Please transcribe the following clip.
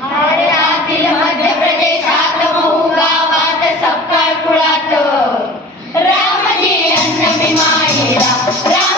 भारतातील मध्य प्रदेशात मऊ गावात सपकाळ कुळात. अन्न मायरा राम